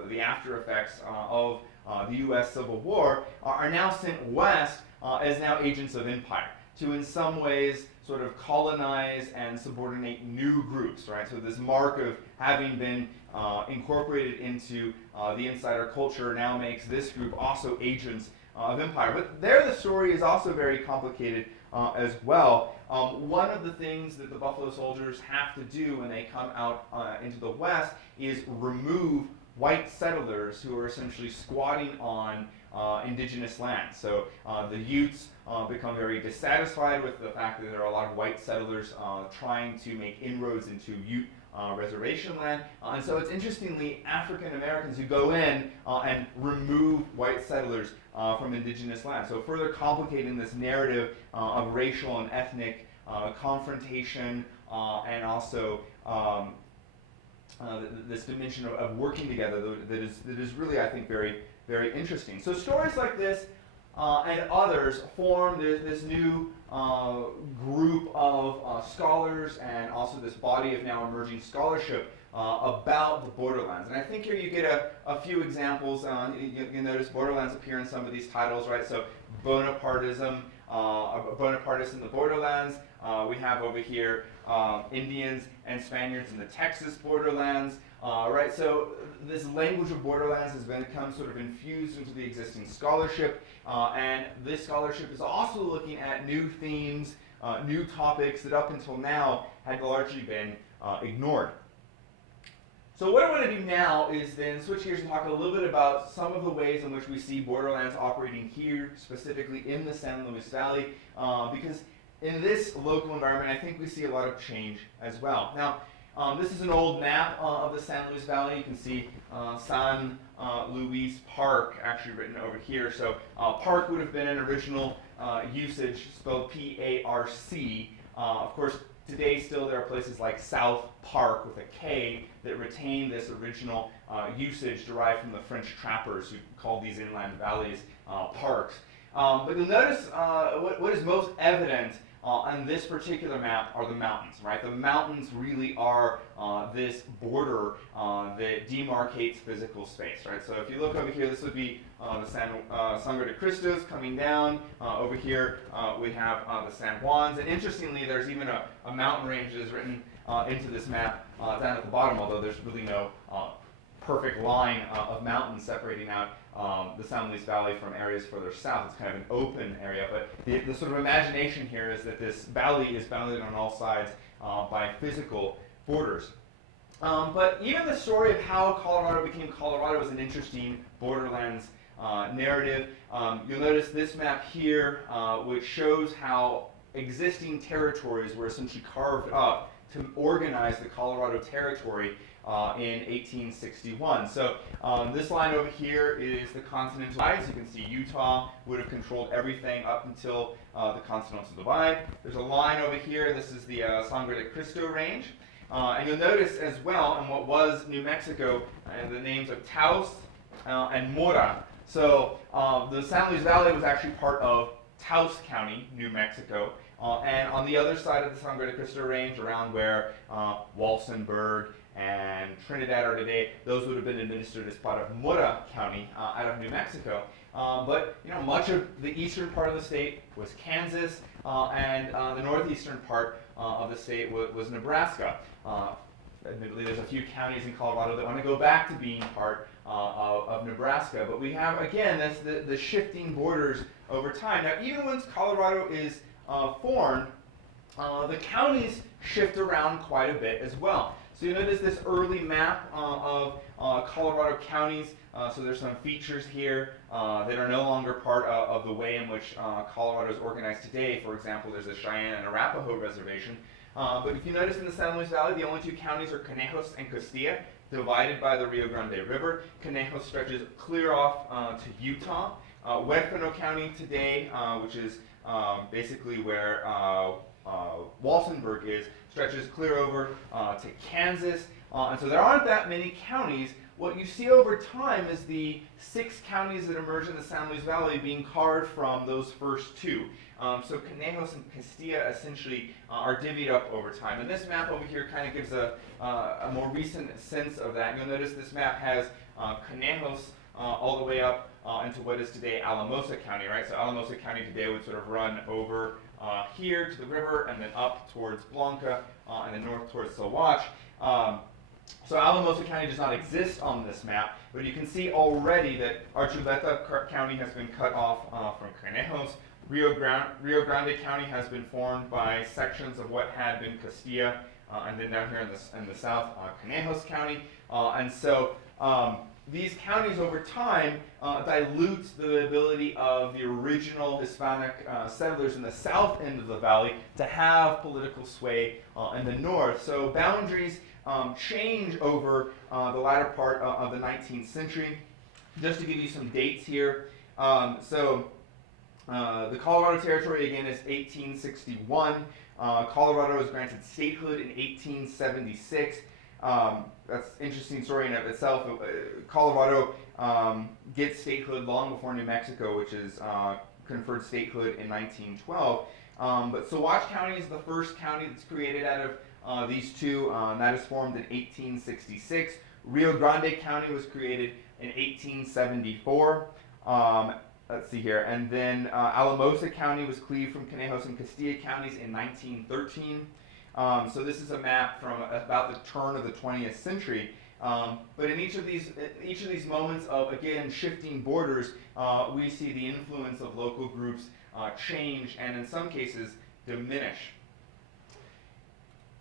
the after effects of the U.S. Civil War, are now sent west as now agents of empire to in some ways sort of colonize and subordinate new groups, right? So this mark of having been incorporated into the insider culture now makes this group also agents of empire. But there the story is also very complicated as well. One of the things that the Buffalo Soldiers have to do when they come out into the West is remove white settlers who are essentially squatting on indigenous land. So the Utes become very dissatisfied with the fact that there are a lot of white settlers trying to make inroads into Ute reservation land. And so it's interestingly African Americans who go in and remove white settlers from indigenous land. So further complicating this narrative of racial and ethnic confrontation and also this dimension of working together that is really, I think, very, very interesting. So stories like this and others form this new group of scholars and also this body of now emerging scholarship about the borderlands. And I think here you get a few examples. You notice borderlands appear in some of these titles, right? So Bonapartism, Bonapartists in the borderlands. We have over here Indians and Spaniards in the Texas borderlands, right? So this language of borderlands has become sort of infused into the existing scholarship, and this scholarship is also looking at new themes, new topics that up until now had largely been ignored. So what I want to do now is then switch gears and talk a little bit about some of the ways in which we see borderlands operating here, specifically in the San Luis Valley, because in this local environment, I think we see a lot of change as well. Now, this is an old map of the San Luis Valley. You can see San Luis Park actually written over here. So park would have been an original usage, spelled P-A-R-C. Of course, today still there are places like South Park with a K that retain this original usage derived from the French trappers who called these inland valleys parks. But you'll notice what is most evident on this particular map are the mountains, right? The mountains really are this border that demarcates physical space, right? So if you look over here, this would be the Sangre de Cristos coming down. Over here we have the San Juans, and interestingly there's even a mountain range that is written into this map down at the bottom, although there's really no perfect line of mountains separating out the San Luis Valley from areas further south. It's kind of an open area, but the sort of imagination here is that this valley is bounded on all sides by physical borders. But even the story of how Colorado became Colorado is an interesting borderlands narrative. You'll notice this map here, which shows how existing territories were essentially carved up to organize the Colorado Territory in 1861. So this line over here is the Continental Divide. You can see Utah would have controlled everything up until the Continental Divide. There's a line over here. This is the Sangre de Cristo Range. And you'll notice as well in what was New Mexico the names of Taos and Mora. So the San Luis Valley was actually part of Taos County, New Mexico. And on the other side of the Sangre de Cristo Range, around where Walsenburg and Trinidad are today, those would have been administered as part of Mora County out of New Mexico. But much of the eastern part of the state was Kansas, and the northeastern part of the state was Nebraska. Admittedly, there's a few counties in Colorado that want to go back to being part of Nebraska, but we have, again, the shifting borders over time. Now, even once Colorado is formed, the counties shift around quite a bit as well. So you notice this early map of Colorado counties. So there's some features here that are no longer part of the way in which Colorado is organized today. For example, there's a Cheyenne and Arapaho reservation. But if you notice in the San Luis Valley, the only two counties are Conejos and Castilla, divided by the Rio Grande River. Conejos stretches clear off to Utah. Huérfano County today, which is basically where Walsenburg is, stretches clear over to Kansas. And so there aren't that many counties. What you see over time is the 6 counties that emerge in the San Luis Valley being carved from those first 2. So Conejos and Castilla essentially are divvied up over time. And this map over here kind of gives a more recent sense of that. You'll notice this map has Conejos all the way up into what is today Alamosa County, right? So Alamosa County today would sort of run over here to the river and then up towards Blanca and then north towards Saguache. So Alamosa County does not exist on this map, but you can see already that Archuleta County has been cut off from Conejos. Rio Grande County has been formed by sections of what had been Castilla, and then down here in the south, Conejos County. And so these counties over time dilute the ability of the original Hispanic settlers in the south end of the valley to have political sway in the north. So boundaries change over the latter part of the 19th century. Just to give you some dates here. The Colorado Territory, again, is 1861. Colorado was granted statehood in 1876. That's an interesting story in and of itself. Colorado gets statehood long before New Mexico, which is conferred statehood in 1912. But Saguache County is the first county that's created out of these two. That is formed in 1866. Rio Grande County was created in 1874. Let's see here. And then Alamosa County was cleaved from Conejos and Castilla counties in 1913. So this is a map from about the turn of the 20th century. But in each of these moments of, again, shifting borders, we see the influence of local groups change and in some cases diminish.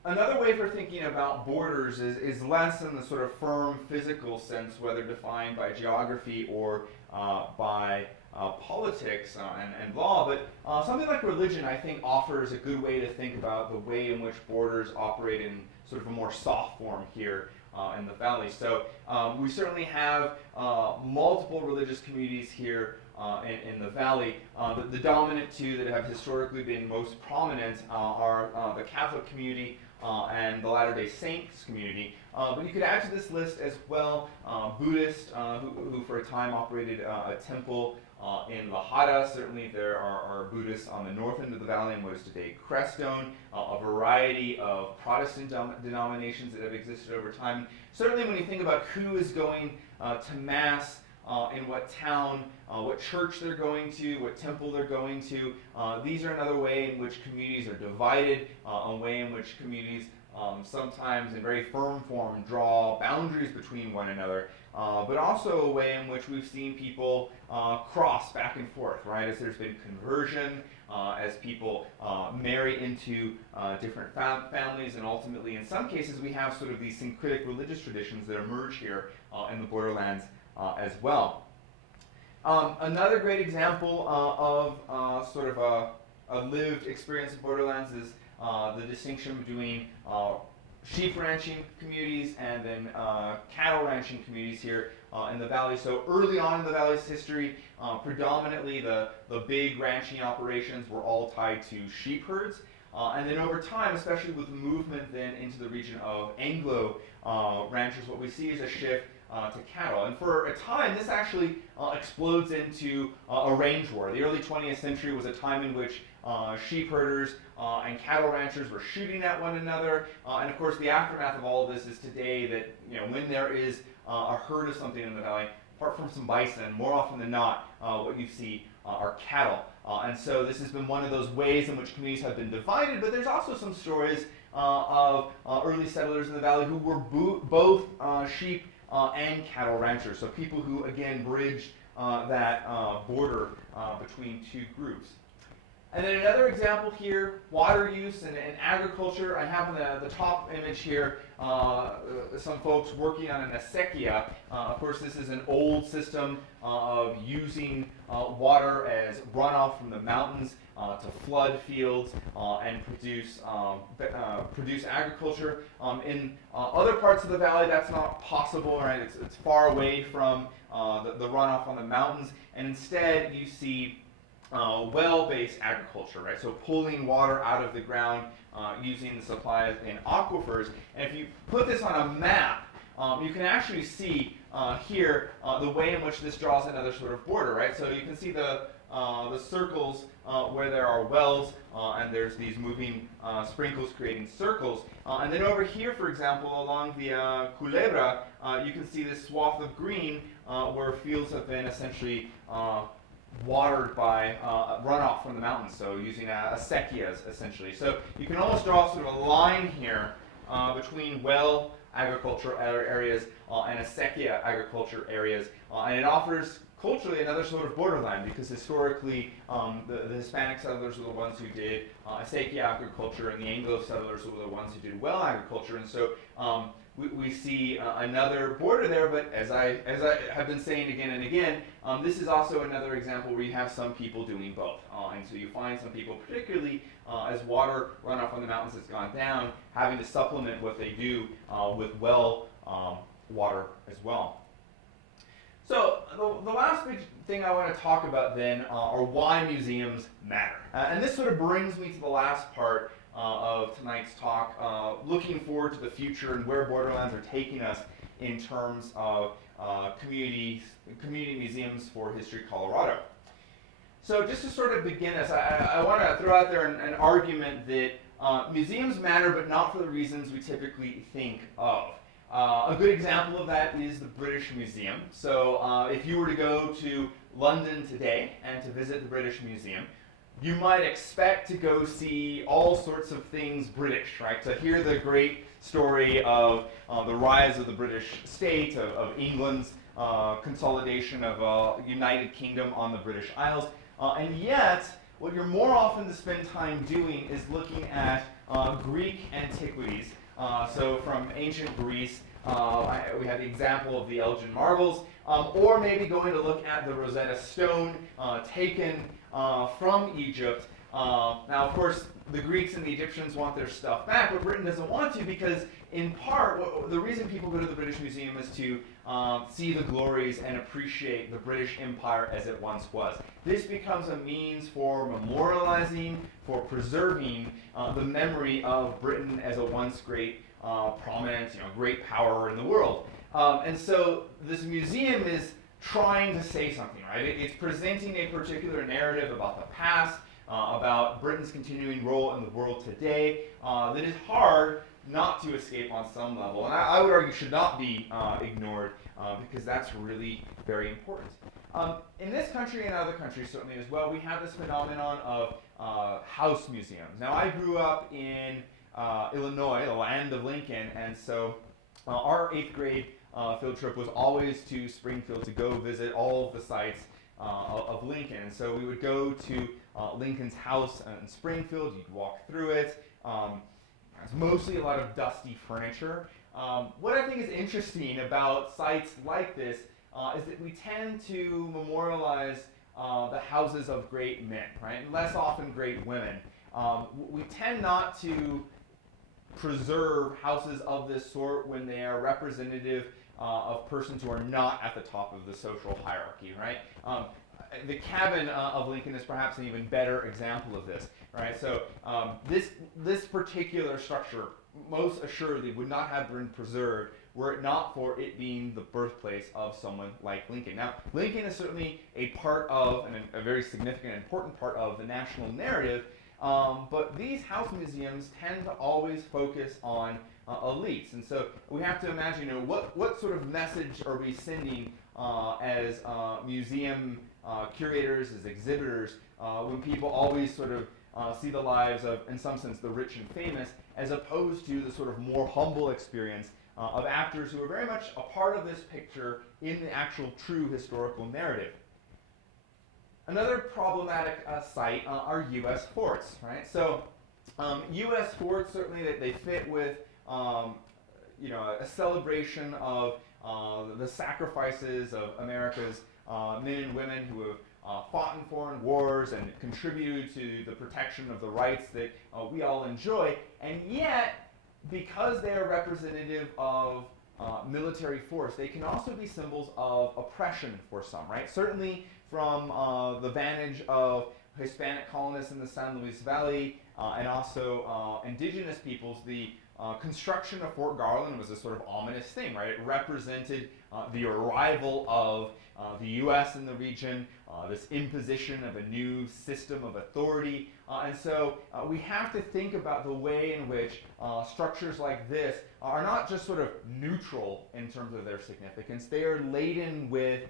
Another way for thinking about borders is less in the sort of firm physical sense, whether defined by geography or by politics and law, but something like religion, I think, offers a good way to think about the way in which borders operate in sort of a more soft form here in the valley. So we certainly have multiple religious communities here in the valley. The dominant two that have historically been most prominent are the Catholic community and the Latter-day Saints community. But you could add to this list as well Buddhists who for a time operated a temple in La Jara. Certainly there are Buddhists on the north end of the valley in what is today Crestone, a variety of Protestant denominations that have existed over time. Certainly when you think about who is going to Mass in what town, what church they're going to, what temple they're going to, these are another way in which communities are divided, a way in which communities sometimes in very firm form draw boundaries between one another, but also a way in which we've seen people cross back and forth, right? As there's been conversion, as people marry into different families, and ultimately in some cases we have sort of these syncretic religious traditions that emerge here in the borderlands as well. Another great example of sort of a lived experience of borderlands is the distinction between sheep ranching communities and then cattle ranching communities here in the valley. So early on in the valley's history, predominantly the big ranching operations were all tied to sheep herds. And then over time, especially with the movement then into the region of Anglo ranchers, what we see is a shift to cattle. And for a time, this actually explodes into a range war. The early 20th century was a time in which sheep herders and cattle ranchers were shooting at one another. And of course, the aftermath of all of this is today that when there is a herd of something in the valley, apart from some bison, more often than not, what you see are cattle. And so this has been one of those ways in which communities have been divided, but there's also some stories of early settlers in the valley who were both sheep and cattle ranchers. So people who, again, bridged that border between two groups. And then another example here, water use and agriculture. I have on the top image here some folks working on an acequia. Of course, this is an old system of using water as runoff from the mountains to flood fields and produce agriculture. In other parts of the valley, that's not possible, right? It's far away from the runoff on the mountains, and instead you see well-based agriculture, right? So pulling water out of the ground using the supplies in aquifers. And if you put this on a map, you can actually see here the way in which this draws another sort of border, right? So you can see the circles where there are wells, and there's these moving sprinkles creating circles. And then over here, for example, along the Culebra, you can see this swath of green where fields have been essentially watered by runoff from the mountains, so using acequias essentially. So you can almost draw sort of a line here between well agriculture areas and acequia agriculture areas, and it offers culturally another sort of borderland, because historically the Hispanic settlers were the ones who did acequia agriculture, and the Anglo settlers were the ones who did well agriculture, and so we see another border there. But as I have been saying again and again, this is also another example where you have some people doing both, and so you find some people, particularly as water runoff on the mountains has gone down, having to supplement what they do with well water as well. So the last big thing I want to talk about then are why museums matter. And this sort of brings me to the last part of tonight's talk, looking forward to the future and where Borderlands are taking us in terms of community museums for History Colorado. So just to sort of begin this, I want to throw out there an argument that museums matter, but not for the reasons we typically think of. A good example of that is the British Museum. So if you were to go to London today and to visit the British Museum, you might expect to go see all sorts of things British, right? To hear the great story of the rise of the British state, of England's consolidation of a United Kingdom on the British Isles. And yet, what you're more often to spend time doing is looking at Greek antiquities. So from ancient Greece, we have the example of the Elgin marbles, or maybe going to look at the Rosetta Stone taken from Egypt. Now, of course, the Greeks and the Egyptians want their stuff back, but Britain doesn't want to, because in part, the reason people go to the British Museum is to see the glories and appreciate the British Empire as it once was. This becomes a means for memorializing, for preserving the memory of Britain as a once great, prominent, great power in the world. And so this museum is trying to say something, right? It's presenting a particular narrative about the past, about Britain's continuing role in the world today, that is hard not to escape on some level. And I would argue should not be ignored, because that's really very important. In this country and other countries certainly as well, we have this phenomenon of house museums. Now, I grew up in Illinois, the land of Lincoln, and so our 8th grade field trip was always to Springfield to go visit all of the sites of Lincoln. And so we would go to Lincoln's house in Springfield. You'd walk through it. It's mostly a lot of dusty furniture. What I think is interesting about sites like this is that we tend to memorialize the houses of great men, right? Less often great women. We tend not to preserve houses of this sort when they are representative of persons who are not at the top of the social hierarchy, right? The cabin of Lincoln is perhaps an even better example of this, right? So this particular structure most assuredly would not have been preserved were it not for it being the birthplace of someone like Lincoln. Now, Lincoln is certainly a part of, and a very significant and important part of the national narrative, but these house museums tend to always focus on elites. And so we have to imagine, what sort of message are we sending as museum curators, as exhibitors, when people always sort of see the lives of, in some sense, the rich and famous, as opposed to the sort of more humble experience of actors who are very much a part of this picture in the actual true historical narrative. Another problematic site are U.S. forts, right? So U.S. forts, certainly they fit with a celebration of the sacrifices of America's men and women who have fought in foreign wars and contributed to the protection of the rights that we all enjoy. And yet, because they are representative of military force, they can also be symbols of oppression for some, right? Certainly from the vantage of Hispanic colonists in the San Luis Valley and also indigenous peoples, the construction of Fort Garland was a sort of ominous thing, right? It represented the arrival of the U.S. in the region, this imposition of a new system of authority. And so we have to think about the way in which structures like this are not just sort of neutral in terms of their significance. They are laden with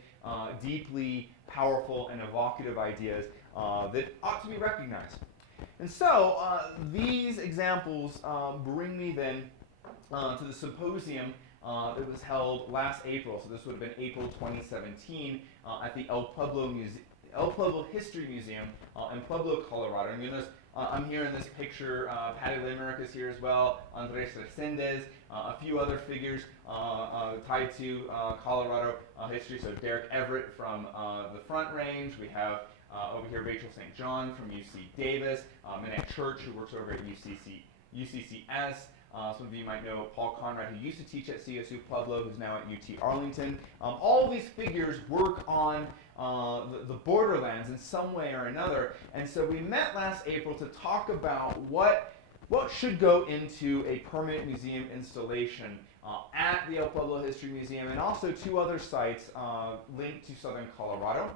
deeply powerful and evocative ideas that ought to be recognized. And so these examples bring me then to the symposium that was held last April. So this would have been April 2017 at the El Pueblo History Museum in Pueblo, Colorado. And you notice I'm here in this picture. Patty Limerick is here as well. Andres Resendez, a few other figures tied to Colorado history. So Derek Everett from the Front Range. We have over here Rachel St. John from UC Davis. Minette Church, who works over at UCCS. Some of you might know Paul Conrad, who used to teach at CSU Pueblo, who's now at UT Arlington. All of these figures work on the borderlands in some way or another. And so we met last April to talk about what should go into a permanent museum installation at the El Pueblo History Museum and also two other sites linked to southern Colorado.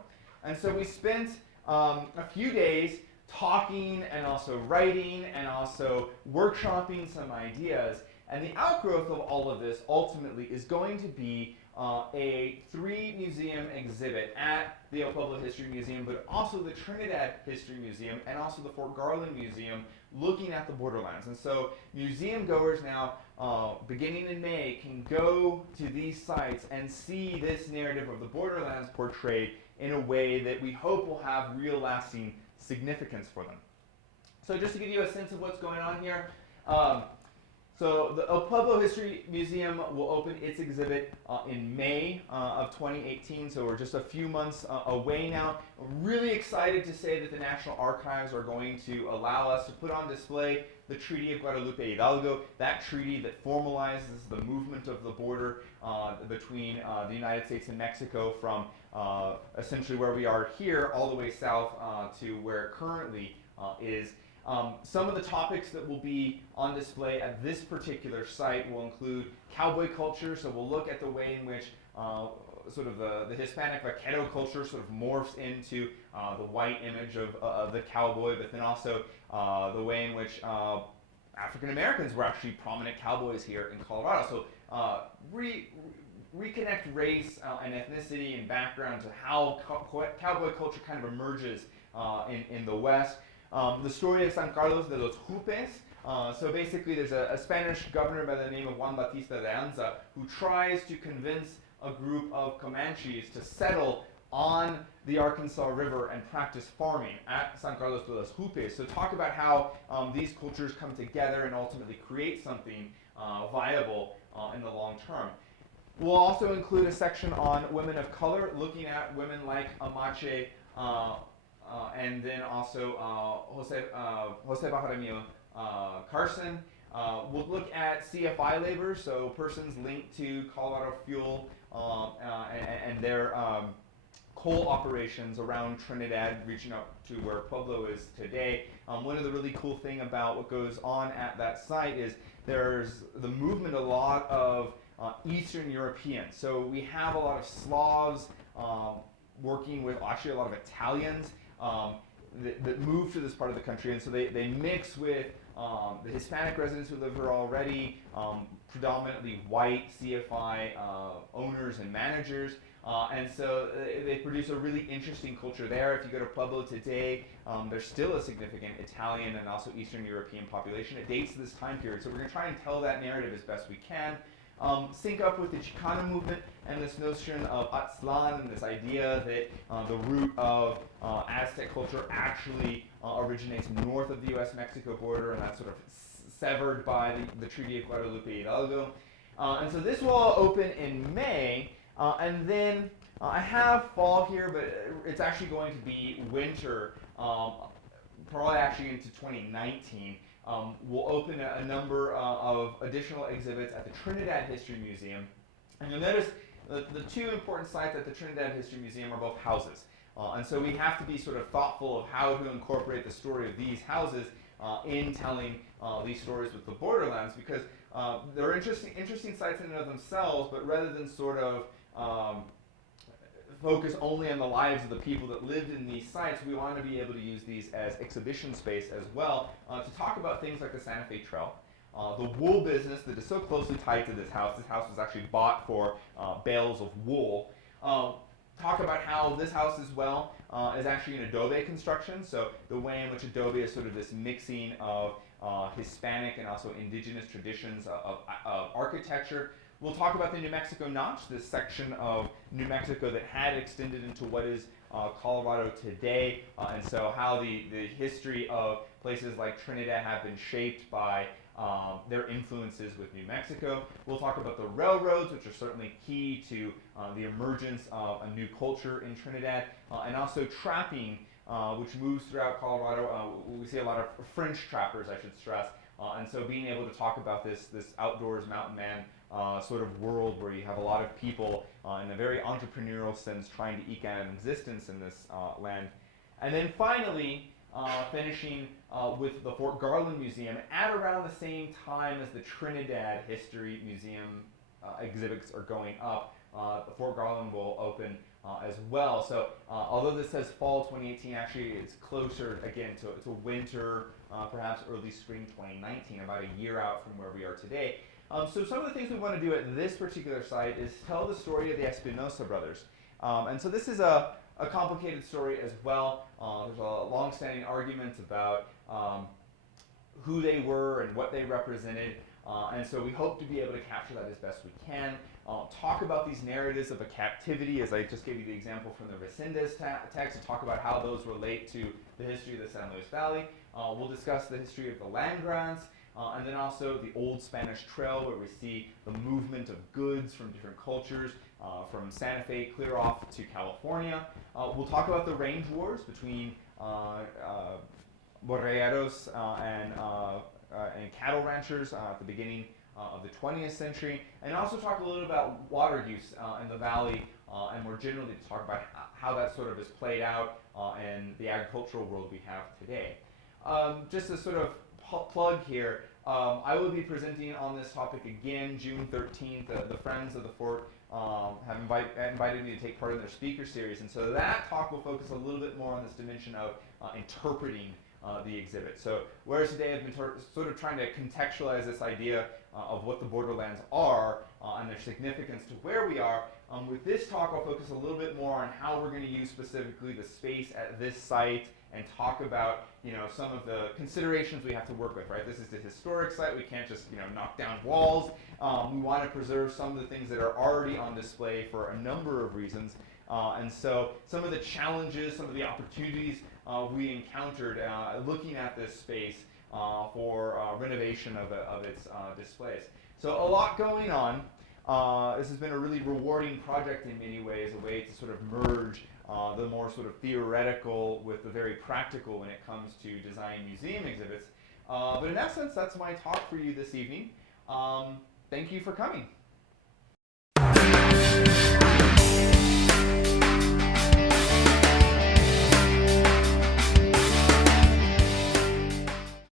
And so we spent a few days talking and also writing and also workshopping some ideas. And the outgrowth of all of this ultimately is going to be a 3-museum exhibit at the El Pueblo History Museum, but also the Trinidad History Museum and also the Fort Garland Museum, looking at the borderlands. And so museum goers now, beginning in May, can go to these sites and see this narrative of the borderlands portrayed in a way that we hope will have real lasting significance for them. So just to give you a sense of what's going on here, so the El Pueblo History Museum will open its exhibit in May of 2018, so we're just a few months away now. I'm really excited to say that the National Archives are going to allow us to put on display the Treaty of Guadalupe Hidalgo, that treaty that formalizes the movement of the border between the United States and Mexico from essentially where we are here all the way south to where it currently is. Some of the topics that will be on display at this particular site will include cowboy culture, so we'll look at the way in which sort of the Hispanic vaquero culture sort of morphs into the white image of the cowboy, but then also the way in which African Americans were actually prominent cowboys here in Colorado. So reconnect race and ethnicity and background to how cowboy culture kind of emerges in the West. The story of San Carlos de los Jupes. So basically there's a Spanish governor by the name of Juan Bautista de Anza who tries to convince a group of Comanches to settle on the Arkansas River and practice farming at San Carlos de los Jupes. So talk about how these cultures come together and ultimately create something viable in the long term. We'll also include a section on women of color, looking at women like Amache and then also Jose Barramio Carson. We'll look at CFI labor, so persons linked to Colorado Fuel and their coal operations around Trinidad, reaching up to where Pueblo is today. One of the really cool thing about what goes on at that site is there's the movement, a lot of Eastern European. So we have a lot of Slavs working with actually a lot of Italians that move to this part of the country, and so they mix with the Hispanic residents who live here already, predominantly white CFI owners and managers, and so they produce a really interesting culture there. If you go to Pueblo today, there's still a significant Italian and also Eastern European population. It dates to this time period, so we're going to try and tell that narrative as best we can. Sync up with the Chicano movement and this notion of Aztlan and this idea that the root of Aztec culture actually originates north of the U.S. Mexico border, and that's sort of severed by the Treaty of Guadalupe Hidalgo. And so this will open in May, and then I have fall here, but it's actually going to be winter, probably actually into 2019. We'll open a number of additional exhibits at the Trinidad History Museum. And you'll notice the two important sites at the Trinidad History Museum are both houses. And so we have to be sort of thoughtful of how to incorporate the story of these houses in telling these stories with the borderlands, because they're interesting sites in and of themselves, but rather than sort of focus only on the lives of the people that lived in these sites, we want to be able to use these as exhibition space as well to talk about things like the Santa Fe Trail, the wool business that is so closely tied to this house. This house was actually bought for bales of wool. Talk about how this house as well is actually an adobe construction, so the way in which adobe is sort of this mixing of Hispanic and also indigenous traditions of architecture. We'll talk about the New Mexico Notch, this section of New Mexico that had extended into what is Colorado today, and so how the history of places like Trinidad have been shaped by their influences with New Mexico. We'll talk about the railroads, which are certainly key to the emergence of a new culture in Trinidad, and also trapping, which moves throughout Colorado. We see a lot of French trappers, I should stress, and so being able to talk about this outdoors mountain man sort of world where you have a lot of people in a very entrepreneurial sense trying to eke out an existence in this land. And then finally, finishing with the Fort Garland Museum at around the same time as the Trinidad History Museum exhibits are going up. The Fort Garland will open as well. So although this says fall 2018, actually it's closer again to winter, perhaps early spring 2019, about a year out from where we are today. So some of the things we want to do at this particular site is tell the story of the Espinosa brothers. And so this is a complicated story as well. There's a long-standing argument about who they were and what they represented. And so we hope to be able to capture that as best we can. Talk about these narratives of a captivity, as I just gave you the example from the Resendez text, and talk about how those relate to the history of the San Luis Valley. We'll discuss the history of the land grants, and then also the Old Spanish Trail, where we see the movement of goods from different cultures, from Santa Fe clear off to California. We'll talk about the range wars between borreros and cattle ranchers at the beginning of the 20th century, and also talk a little about water use in the valley, and more generally to talk about how that sort of is played out in the agricultural world we have today. Just a sort of plug here, I will be presenting on this topic again June 13th. The Friends of the Fort have invited me to take part in their speaker series, and so that talk will focus a little bit more on this dimension of interpreting the exhibit. So whereas today I've been sort of trying to contextualize this idea of what the borderlands are and their significance to where we are, with this talk I'll focus a little bit more on how we're going to use specifically the space at this site and talk about, some of the considerations we have to work with, right? This is the historic site. We can't just, knock down walls. We want to preserve some of the things that are already on display for a number of reasons. And so some of the challenges, some of the opportunities we encountered looking at this space for renovation of its displays. So a lot going on. This has been a really rewarding project in many ways, a way to sort of merge the more sort of theoretical with the very practical when it comes to designing museum exhibits. But in essence, that's my talk for you this evening. Thank you for coming.